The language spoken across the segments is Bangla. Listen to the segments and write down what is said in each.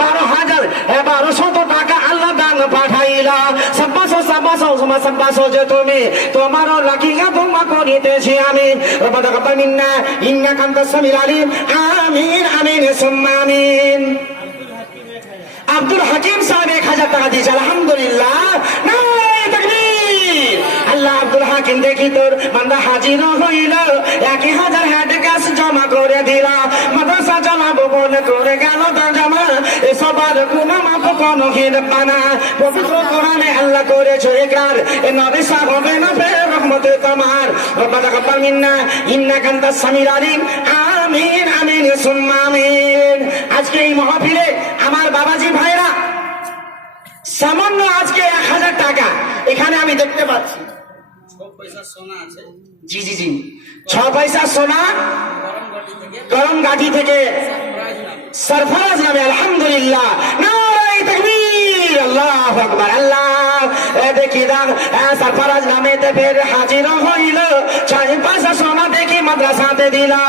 12,000 1200 টাকা আল্লাহ দান পাঠাইলা। সাব্বাসো যে তুমি তোমারও লাগিয়া তোমা করিতেছি আমি। রব্বানা তাকাব্বাল মিন্না ইন্নাকা আনতাস সামিউল আলিম। আমিন আমিন সুম্মা আমিন। আব্দুল হাকিম সাহেব 1000 টাকা দিয়েছে, আলহামদুলিল্লাহ। নারায়ে তাকবীর। আল্লাহ আব্দুল হাকিম দেখি তোর বান্দা হাজির হইল, 1000 হ্যান্ড ক্যাশ জমা করে দিলা। মাদ্রাসা চালাবো বলে করে গেল জমা, এ সবার গুনাহ মাফ কোনো হিরবানা। পবিত্র কোরআনে আল্লাহ করেছে ইকরার, এ নবী সাহাবে না ফের রহমতে তোমার। রব্বানা তাকাব্বাল মিন্না ইন্নাকা আনতাস সামিউল আলিম। আমিন আমিন সুম্মা আমিন। আজকে এই মাহফিলে আমার বাবাজি ভাইরা সামান্য আজকে 1000 টাকা এখানে আমি দেখতে পাচ্ছি। 6 পয়সা সোনা আছে। জি জি জি, 6 পয়সা সোনা গরম গাঠি থেকে সরফরাজ নামে, আলহামদুলিল্লাহ। নারায়ে তাকবীর। আল্লাহু আকবার। আল্লাহ দেখি দাম সরফরাজ নামে তে ফের হাজির হইল, 6 পয়সা সোনা দেখি মাদ্রাসাতে দিলা।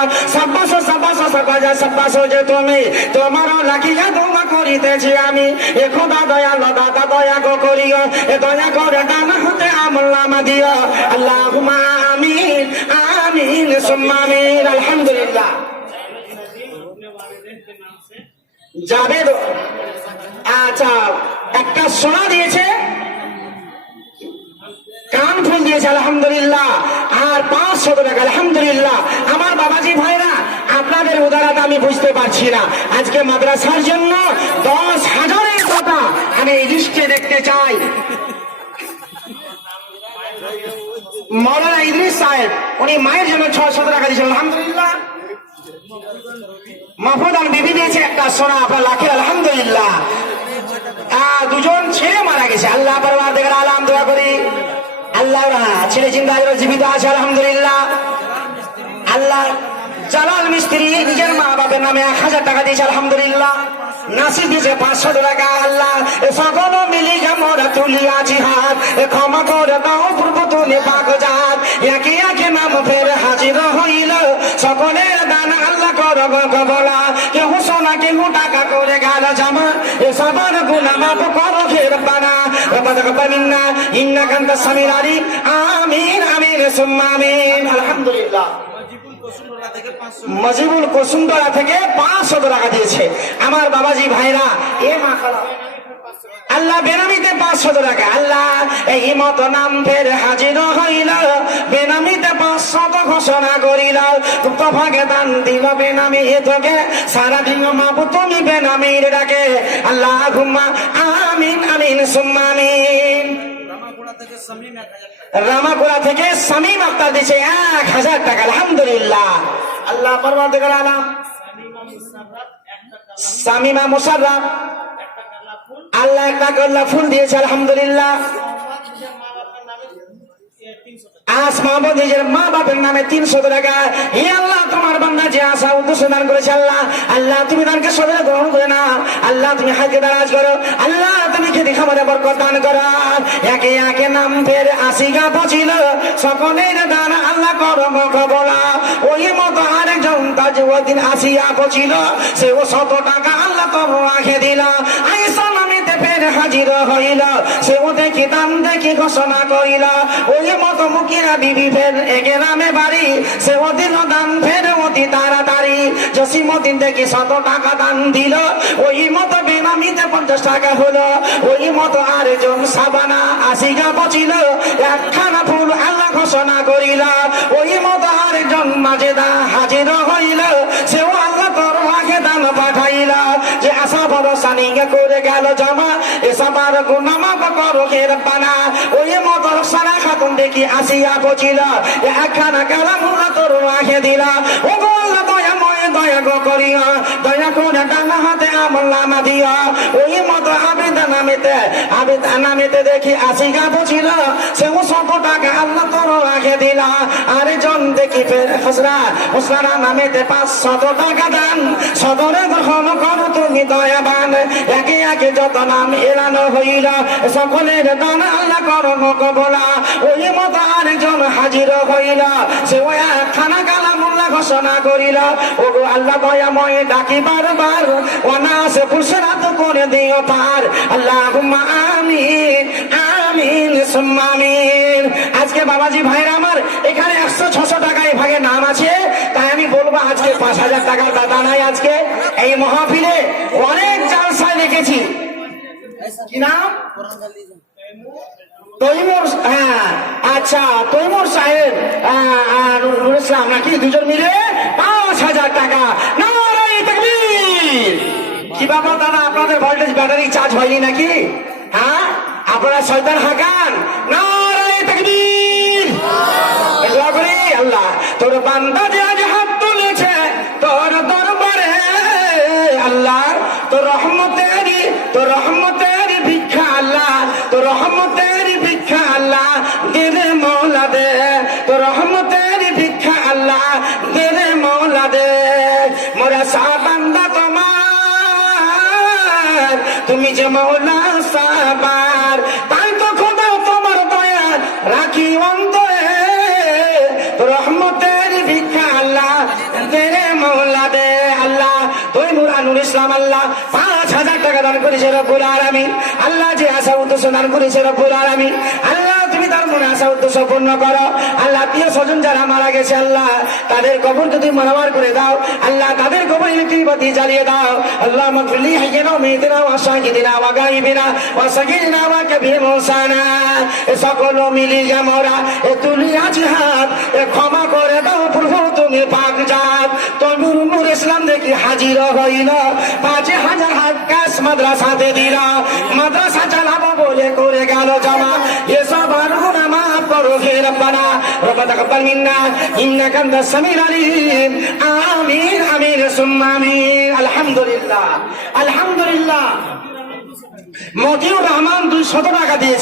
সাব্বাসো যে তুমি তোমারও লাগিয়া দোয়া করিতেছি আমি। এ খোদা দয়াল দাদা দয়া গো করিও, এ দয়া করে ডান হাতে আমলনামা দিও। আল্লাহুম্মা আমিন আমিন সুম্মা আমিন। আলহামদুলিল্লাহ। জাবেদ আচ্ছা একটা সোনা দিয়েছে, কান ফুল দিয়েছে, আলহামদুলিল্লাহ। আর 500 টাকা, আলহামদুলিল্লাহ। আমার বাবাজি ভাইরা আপনাদের উদারতা আমি বুঝতে পারছি না। আজকে মাদ্রাসার জন্য 10,000 টাকা আমি এই লিস্টে দেখতে চাই। মৌলানা ইদ্রিস সাহেব উনি মায়ের জন্য 600 টাকা দিয়েছেন, আলহামদুলিল্লাহ। মাহফুদান বিবি দিয়েছে একটা সোনা, আপনার লাখের, আলহামদুলিল্লাহ। 2জন ছেলে মারা গেছে, আল্লাহ পারওয়ারদিগার আলাম দোয়া করি আল্লাহ ছেলে জিন্দা জীবিত আছে, আলহামদুলিল্লাহ। আল্লাহ জালাল মিস্ত্রি নিজের মা বাবার নামে 1000 টাকা দিয়েছে, আলহামদুলিল্লাহ। নাসির দিয়েছে 500 টাকা। আল্লাহ সকল মিলিয়া মোরা তুলিয়াছি হাত, ক্ষমা করে দাও প্রভু তুমি পাক জাত। একে একে নাম ফের হাজির হইল, সকলের দানা আল্লাহ করো কবলা। কেহ সোনা কেহ টাকা করে গেল জমা, এ সবার গুনাহ মাফ করো হিরবানা। রব্বানা তাকাব্বাল মিন্না ইন্নাকা আনতাস সামিউল আলিম। আমিন আমিন সুম্মা আমিন। আলহামদুলিল্লাহ। মজিবুল কুসুমতলা থেকে 500 টাকা দিয়েছে আমার বাবাজি ভাইরা। এ মা খালা আল্লাহ বেনামিতে 500 টাকা। আল্লাহ এই মত নাম ফের হাজির হইল, বেনামিতে 500 ঘোষণা করিল। তোফাকে দান দিল বেনামি তোকে, সারা দিন মাবু তুমি বেনামির ডাকে। আল্লাহুম্মা আমিন আমিন সুম্মা আমিন। রামাপুরা থেকে শামীম আক্তার দিয়েছে 1000 টাকা, আলহামদুলিল্লাহ। আল্লাহ পারওয়ারদিগার আলাম। শামীমা মুশাররফ আল্লাহ একটা গোলাপ ফুল দিয়েছে, আলহামদুলিল্লাহ। আসমা নিজের মা বাপের নামে 300 টাকা। হে আল্লাহ তোমার বান্দা যে আশা উদ্দেশ্য দান করেছে, আল্লাহ আল্লাহ তুমি দানকে সবাই গ্রহণ করে নাও। আল্লাহ তুমি হাজকে দারাজ করো, আল্লাহ তুমি খেতে খাবারে বরকত দান করো। একে একে নাম ফের 80 গা পচিল, সকলের দান আল্লাহ করো কবলা। ওই মতো আরেকজন তাজউদ্দিন 80 গা পচিল, সেও 100 টাকা আল্লাহ করো আখে দিলা। আয়েশা নামিতে ফের হাজির হইল, সেও দেখি দান দেখি ঘোষণা করিল। ওই মতো মুকিরা বিবি ফের একে নামে বাড়ি, সে অদিন দান ফের অতি তাড়াতাড়ি। জসিমউদ্দিন দেখি 100 টাকা দান দিল, ওই মতো বেনামিতে 50 টাকা হলো। ওই মতো আরেকজন সাবানা 80 গা পচিল, একখানা ফুল আল্লাহ ঘোষণা করিল। ওই মতো আরেকজন মাজেদা হাজির হইল, সেও আল্লাহ তোর আগে দান পাঠাইল। যে আশা ভরসা নিয়ে করে গেল জমা, এ সবার গুনাহ মাফ করো হিরবানা। ওই মতো সারা খাতুন দেখি 80 গা পচিল, একখানা কালামুল্লাহ তোর আগে দিলা। ও গো আল্লাহ দয়াময় দয়া গো করিয়া, দয়া করে ডানা হাতে আমলনামা দিয়া। ওই মতো আবেদা নামেতে দেখি 80 গা পচিল, সেও 100 টাকা আল্লাহ তোর আগে দিলা। আরেকজন দেখি ফের হুসরা নামেতে 500 টাকা দান, সদরে গ্রহণ করো তুমি দয়াবান। একে একে যত নাম এলানো হইল সকলের দানা আল্লাহ করম কবলা ওই মতো আরেকজন হাজির হইল সে ওই খানা কালামুল্লাহ ঘোষণা করিল ও গো আল্লাহ দয়াময় ডাকি বারবার অনাসে ফুসরাত করে দিও পার আল্লাহুম্মা আমিন আমিন সুম্মা আমিন। আজকে বাবাজি ভাইরা আমার এখানে 100-600 টাকা এই ভাগে নাম আছে, তাই আমি বলবো আজকে 5000 টাকার দাদা নাই। আজকে এই মহাফিলে অনেক জালসায় দেখেছি, কি নাম তৈমুর, হ্যাঁ আচ্ছা তৈমুর সাহেব নুরুল ইসলাম নাকি, দুজন মিলে 5000 টাকা। নারায়ে তাকবীর। কি ব্যাপার দাদা, আপনাদের ভোল্টেজ ব্যাটারি চার্জ হয়নি নাকি? হ্যাঁ আপনারা শয়তান হাকান। নারায়ে তাকবীর। দোয়া করি আল্লাহ তোর বান্দা যে আজ হাত তুলেছে তোর দরবারে আল্লাহ তোর রহমতের ভিক্ষা আল্লাহ, তোর রহমতের ভিক্ষা আল্লাহ দে রে মওলা দে, তোর রহমতের ভিক্ষা আল্লাহ দে রে মওলা দে। মোরা সাবান্দা তোমার, তুমি যে মওলা সাবার, তাই তো খোদা তোমার দয়া রাখি অন্তরে, তোর রহমতের ভিক্ষা আল্লাহ দে রে মওলা দে। আল্লাহ তৈমুর নুরুল ইসলাম আল্লাহ 5000 টাকা দান করেছে রব্বুল আলামিন। আল্লাহ যে আশা উদ্দেশ্য দান করেছে রব্বুল আলামিন, আল্লাহ তুমি তার মনে আশা উদ্দেশ্য পূর্ণ করো। আল্লাহ আত্মীয় স্বজন যারা মারা গেছে আল্লাহ তাদের কবর যদি মানবার করে দাও আল্লাহ, তাদের কবর ইলেকট্রিক বাতি জ্বালিয়ে দাও। আল্লাহ মাগফিরলি হাইয়িনা ওয়া মাইয়িতিনা ওয়া শাহিদিনা ওয়া গায়িবিনা ওয়া সাগীরিনা ওয়া কাবীরিনা মুসানা, এ সকল মিলিয়ে মোরা এ তুলি আজ হাত ক্ষমা করে দাও প্রভু তুমি পাক জাত। তৈমুর নুরুল ইসলাম দেখি হাজির হইল 5000 হাত ক্যাশ মাদ্রাসাতে দিল, মাদ্রাসা চালাবো বলে করে গেল জমা। এসব আর গুনাহ মাফ করো হে রব্বানা, রব্বানা তাকাব্বাল মিন্না ইন্নাকা আনতাস সামিউল আলিম। আমিন আমিন সুম্মা আমিন। আলহামদুলিল্লাহ আলহামদুলিল্লাহ। মতিউর রহমান 200 টাকা দিয়েছে।